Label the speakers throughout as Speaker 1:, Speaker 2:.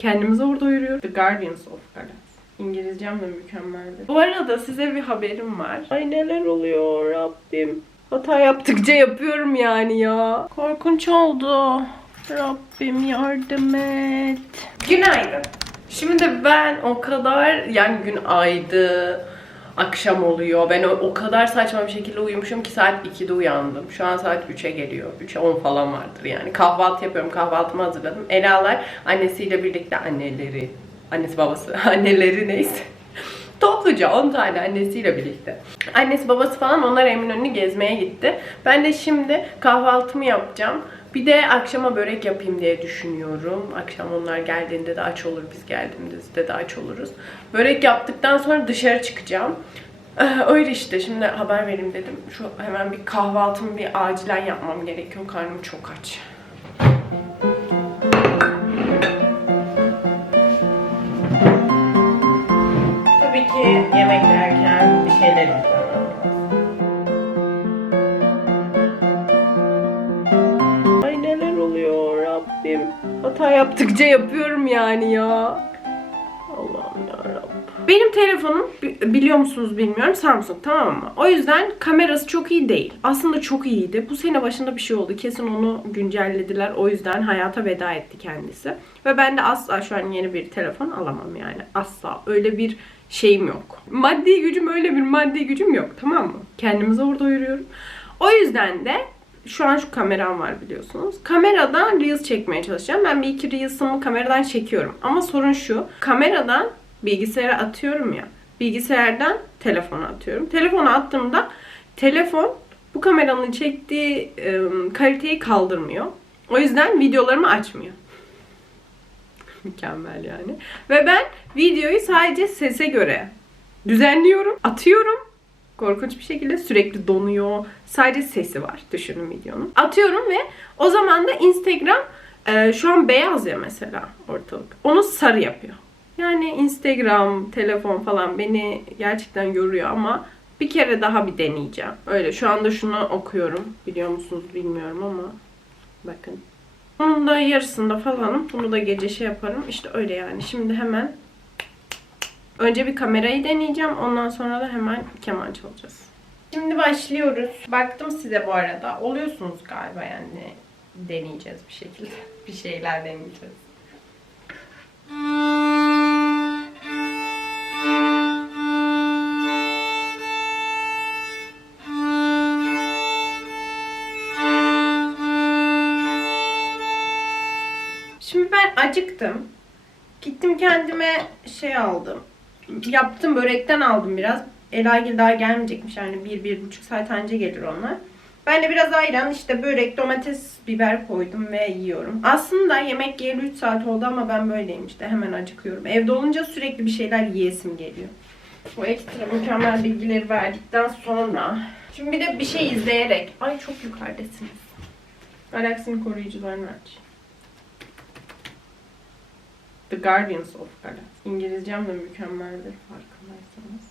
Speaker 1: Kendimizi orada doyuruyoruz. The Guardians of Galaxy. İngilizcem de mükemmeldi. Bu arada size bir haberim var. Ay neler oluyor Rabbim. Hata yaptıkça yapıyorum yani ya. Korkunç oldu. Rabbim yardım et. Günaydın. Şimdi ben o kadar yani gün aydı, akşam oluyor. Ben o, kadar saçma bir şekilde uyumuşum ki saat 2'de uyandım. Şu an saat 3'e geliyor. 3'e 10 falan vardır yani. Kahvaltı yapıyorum. Kahvaltımı hazırladım. Elalar annesiyle birlikte anneleri, annesi babası, anneleri neyse. Topluca 10 tane annesiyle birlikte. Annesi babası falan onlar Eminönü'nü gezmeye gitti. Ben de şimdi kahvaltımı yapacağım. Bir de akşama börek yapayım diye düşünüyorum. Akşam onlar geldiğinde de aç olur, biz geldiğimizde de aç oluruz. Börek yaptıktan sonra dışarı çıkacağım. Ee, Öyle işte şimdi haber vereyim dedim. Şu hemen bir kahvaltımı bir acilen yapmam gerekiyor. Karnım çok aç. Tabii ki yemek yerken bir şeyler izlemem yaptıkça yapıyorum yani ya. Allah'ım ya Benim telefonum bi- biliyor musunuz bilmiyorum Samsung tamam mı? O yüzden kamerası çok iyi değil. Aslında çok iyiydi. Bu sene başında bir şey oldu. Kesin onu güncellediler. O yüzden hayata veda etti kendisi. Ve ben de asla şu an yeni bir telefon alamam yani. Asla. Öyle bir şeyim yok. Maddi gücüm öyle bir maddi gücüm yok tamam mı? Kendimizi orada doyuruyorum. O yüzden de şu an şu kameram var biliyorsunuz. Kameradan Reels çekmeye çalışacağım. Ben bir iki Reels'ımı kameradan çekiyorum. Ama sorun şu. Kameradan bilgisayara atıyorum ya. Bilgisayardan telefona atıyorum. Telefona attığımda telefon bu kameranın çektiği e, kaliteyi kaldırmıyor. O yüzden videolarımı açmıyor. Mükemmel yani. Ve ben videoyu sadece sese göre düzenliyorum, atıyorum. Korkunç bir şekilde sürekli donuyor. Sadece sesi var düşünün videonun. Atıyorum ve o zaman da Instagram e, şu an beyaz ya mesela ortalık. Onu sarı yapıyor. Yani Instagram, telefon falan beni gerçekten yoruyor ama bir kere daha bir deneyeceğim. Öyle şu anda şunu okuyorum. Biliyor musunuz bilmiyorum ama bakın. Bunun da yarısında falanım. Bunu da gece şey yaparım. İşte öyle yani. Şimdi hemen önce bir kamerayı deneyeceğim. Ondan sonra da hemen keman çalacağız. Şimdi başlıyoruz. Baktım size bu arada. Oluyorsunuz galiba yani. Deneyeceğiz bir şekilde. Bir şeyler deneyeceğiz. Şimdi ben acıktım. Gittim kendime şey aldım. Yaptım börekten aldım biraz. Elagil daha gelmeyecekmiş yani bir, bir buçuk saat önce gelir onlar. Ben de biraz ayran işte börek, domates, biber koydum ve yiyorum. Aslında yemek yiyeli 3 saat oldu ama ben böyleyim işte hemen acıkıyorum. Evde olunca sürekli bir şeyler yiyesim geliyor. Bu ekstra mükemmel bilgileri verdikten sonra şimdi bir de bir şey izleyerek ay çok yukarıdasınız. Galaksinin koruyucularını aç. The Guardians of Galaxy. İngilizcem de mükemmeldir farkındaysanız.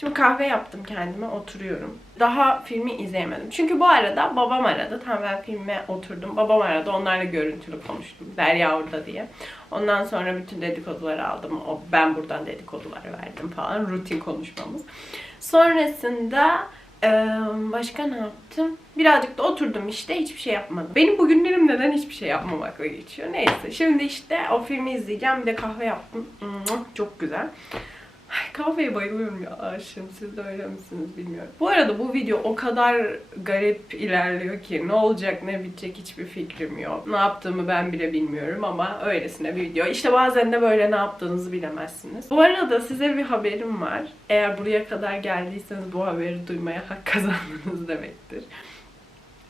Speaker 1: Şimdi kahve yaptım kendime, oturuyorum. Daha filmi izleyemedim. Çünkü bu arada babam aradı. Tam ben filme oturdum. Babam aradı. Onlarla görüntülü konuştum. Derya orada diye. Ondan sonra bütün dedikoduları aldım. O, ben buradan dedikoduları verdim falan. Rutin konuşmamız. Sonrasında başka ne yaptım? Birazcık da oturdum işte. Hiçbir şey yapmadım. Benim bugünlerim neden hiçbir şey yapmamakla geçiyor? Neyse. Şimdi işte o filmi izleyeceğim. Bir de kahve yaptım. Çok güzel. Ay, kahveye bayılıyorum ya aşığım. Siz de öyle misiniz bilmiyorum. Bu arada bu video o kadar garip ilerliyor ki ne olacak ne bitecek hiçbir fikrim yok. Ne yaptığımı ben bile bilmiyorum ama öylesine bir video. İşte bazen de böyle ne yaptığınızı bilemezsiniz. Bu arada size bir haberim var. Eğer buraya kadar geldiyseniz bu haberi duymaya hak kazandınız demektir.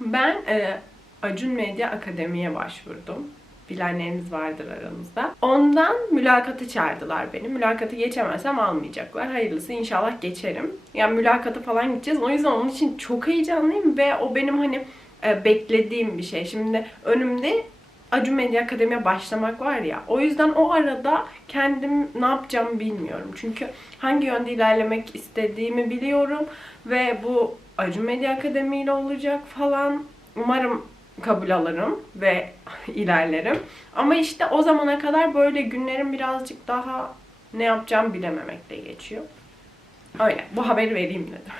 Speaker 1: Ben e, Acun Medya Akademi'ye başvurdum bilenleriniz vardır aranızda. Ondan mülakata çağırdılar beni. Mülakatı geçemezsem almayacaklar. Hayırlısı inşallah geçerim. Yani mülakata falan gideceğiz. O yüzden onun için çok heyecanlıyım ve o benim hani e, beklediğim bir şey. Şimdi önümde Acun Medya Akademi'ye başlamak var ya. O yüzden o arada kendim ne yapacağımı bilmiyorum. Çünkü hangi yönde ilerlemek istediğimi biliyorum. Ve bu Acun Medya Akademi ile olacak falan. Umarım kabul alırım ve ilerlerim. Ama işte o zamana kadar böyle günlerim birazcık daha ne yapacağımı bilememekle geçiyor. Öyle. Bu haberi vereyim dedim.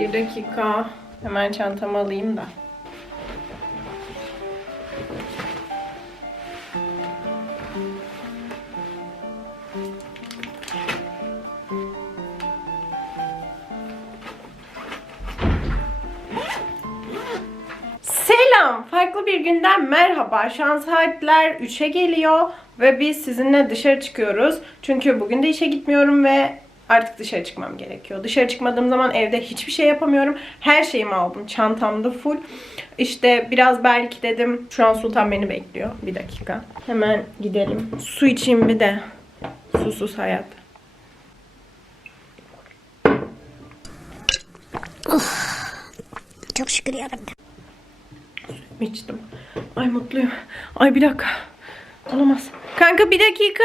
Speaker 1: Bir dakika. Hemen çantamı alayım da. Selam. Farklı bir günden merhaba. Şu an saatler 3'e geliyor ve biz sizinle dışarı çıkıyoruz. Çünkü bugün de işe gitmiyorum ve artık dışarı çıkmam gerekiyor. Dışarı çıkmadığım zaman evde hiçbir şey yapamıyorum. Her şeyimi aldım. Çantamda full. İşte biraz belki dedim. Şu an Sultan beni bekliyor. Bir dakika. Hemen gidelim. Su içeyim bir de. Susuz hayat.
Speaker 2: Çok şükür yarabbim.
Speaker 1: İçtim. Ay mutluyum. Ay bir dakika. Olamaz. Kanka bir dakika.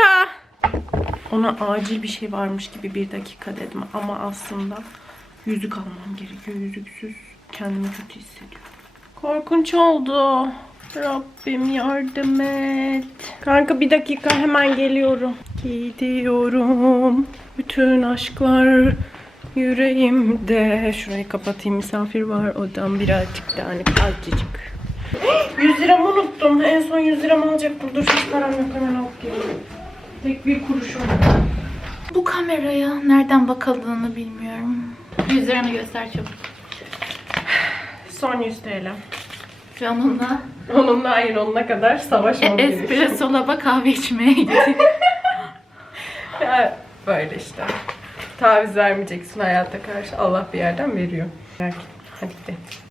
Speaker 1: Ona acil bir şey varmış gibi bir dakika dedim ama aslında yüzük almam gerekiyor. Yüzüksüz kendimi kötü hissediyorum. Korkunç oldu. Rabbim yardım et. Kanka bir dakika hemen geliyorum. Gidiyorum. Bütün aşklar yüreğimde. Şurayı kapatayım misafir var. Odam birazcık daha hani azıcık. 100 liramı unuttum. En son 100 liramı alacaktım. Dur hiç param yok hemen. Tek bir kuruşum.
Speaker 3: Bu kameraya nereden bakıldığını bilmiyorum. Yüzlerini göster çabuk.
Speaker 1: Son 100 TL.
Speaker 3: An onunla
Speaker 1: Onunla hayır onunla kadar savaşmam gerekiyor.
Speaker 3: espresso laba kahve içmeye gittik.
Speaker 1: Ya, Böyle işte. Taviz vermeyeceksin hayata karşı. Allah bir yerden veriyor. Hadi gidelim.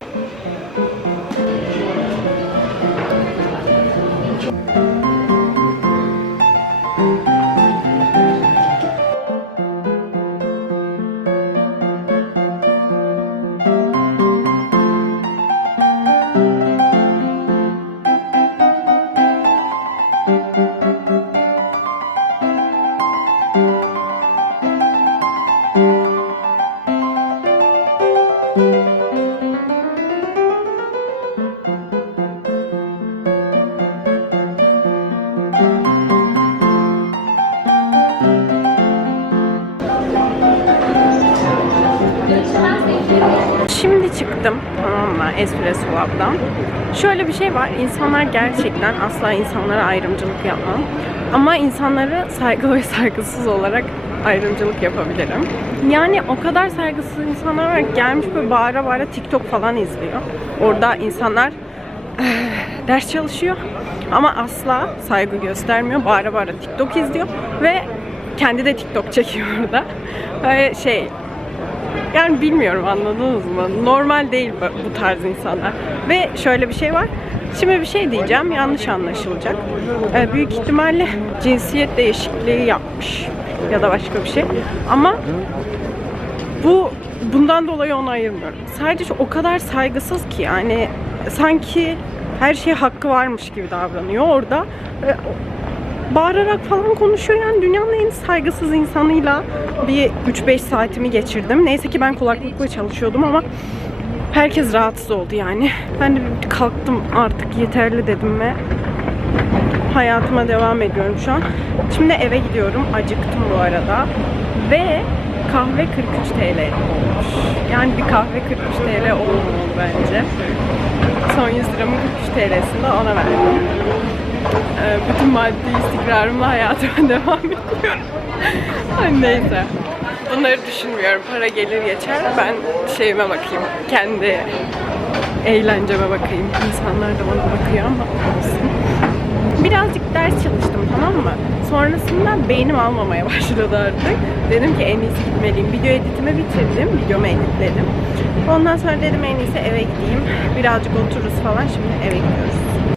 Speaker 1: Música Şimdi çıktım tamam mı Espresso Lab'dan. Şöyle bir şey var. insanlar gerçekten asla insanlara ayrımcılık yapmam. Ama insanları saygılı ve saygısız olarak ayrımcılık yapabilirim. Yani o kadar saygısız insanlar var gelmiş böyle bağıra bağıra TikTok falan izliyor. Orada insanlar ders çalışıyor ama asla saygı göstermiyor. Bağıra bağıra TikTok izliyor ve kendi de TikTok çekiyor orada. Böyle şey yani bilmiyorum anladınız mı? Normal değil bu- tarz insanlar. Ve şöyle bir şey var. Şimdi bir şey diyeceğim yanlış anlaşılacak. Ee, büyük ihtimalle cinsiyet değişikliği yapmış ya da başka bir şey. Ama bu bundan dolayı onu ayırmıyorum. Sadece o kadar saygısız ki yani sanki her şeye hakkı varmış gibi davranıyor orada. Bağırarak falan konuşuyor yani dünyanın en saygısız insanıyla bir 3-5 saatimi geçirdim. Neyse ki ben kulaklıkla çalışıyordum ama herkes rahatsız oldu yani. Ben de kalktım artık yeterli dedim ve hayatıma devam ediyorum şu an. Şimdi eve gidiyorum. Acıktım bu arada. Ve kahve 43 TL olmuş. Yani bir kahve 43 TL olmamalı bence. Son 100 liramın 43 TL'sini de ona verdim. Ee, bütün maddi istikrarımla hayatıma devam ediyorum. Neyse. Bunları düşünmüyorum. Para gelir geçer. Ben şeyime bakayım. Kendi eğlenceme bakayım. İnsanlar da bana bakıyor ama olsun. Birazcık ders çalıştım tamam mı? Sonrasında beynim almamaya başladı artık. Dedim ki en iyisi gitmeliyim. Video editimi bitirdim. Videomu editledim. Ondan sonra dedim en iyisi eve gideyim. Birazcık otururuz falan. Şimdi eve gidiyoruz.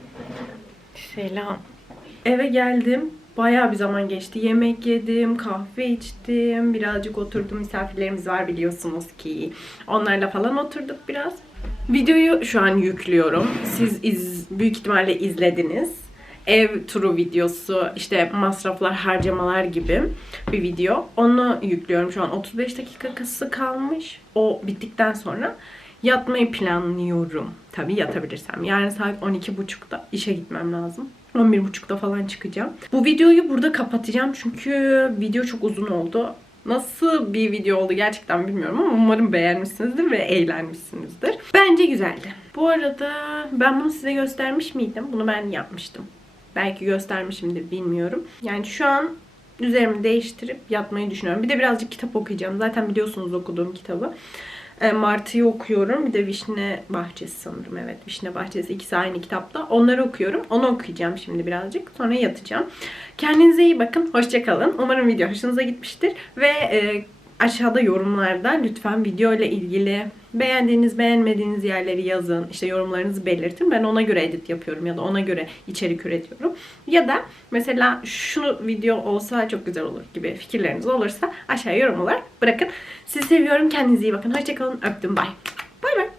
Speaker 1: Selam. Eve geldim. Bayağı bir zaman geçti. Yemek yedim, kahve içtim, birazcık oturdum. Misafirlerimiz var biliyorsunuz ki. Onlarla falan oturduk biraz. Videoyu şu an yüklüyorum. Siz iz, büyük ihtimalle izlediniz. Ev turu videosu, işte masraflar, harcamalar gibi bir video. Onu yüklüyorum şu an. 35 dakikası kalmış. O bittikten sonra yatmayı planlıyorum. Tabii yatabilirsem. Yarın saat 12.30'da işe gitmem lazım. 11.30'da falan çıkacağım. Bu videoyu burada kapatacağım çünkü video çok uzun oldu. Nasıl bir video oldu gerçekten bilmiyorum ama umarım beğenmişsinizdir ve eğlenmişsinizdir. Bence güzeldi. Bu arada ben bunu size göstermiş miydim? Bunu ben yapmıştım. Belki göstermişimdir bilmiyorum. Yani şu an üzerimi değiştirip yatmayı düşünüyorum. Bir de birazcık kitap okuyacağım. Zaten biliyorsunuz okuduğum kitabı. E, Martı'yı okuyorum. Bir de Vişne Bahçesi sanırım. Evet Vişne Bahçesi ikisi aynı kitapta. Onları okuyorum. Onu okuyacağım şimdi birazcık. Sonra yatacağım. Kendinize iyi bakın. Hoşçakalın. Umarım video hoşunuza gitmiştir. Ve e, aşağıda yorumlarda lütfen video ile ilgili beğendiğiniz, beğenmediğiniz yerleri yazın. İşte yorumlarınızı belirtin. Ben ona göre edit yapıyorum ya da ona göre içerik üretiyorum. Ya da mesela şu video olsa çok güzel olur gibi fikirleriniz olursa aşağıya yorumlar bırakın. Sizi seviyorum. Kendinize iyi bakın. Hoşçakalın. Öptüm. Bye. Bay bay.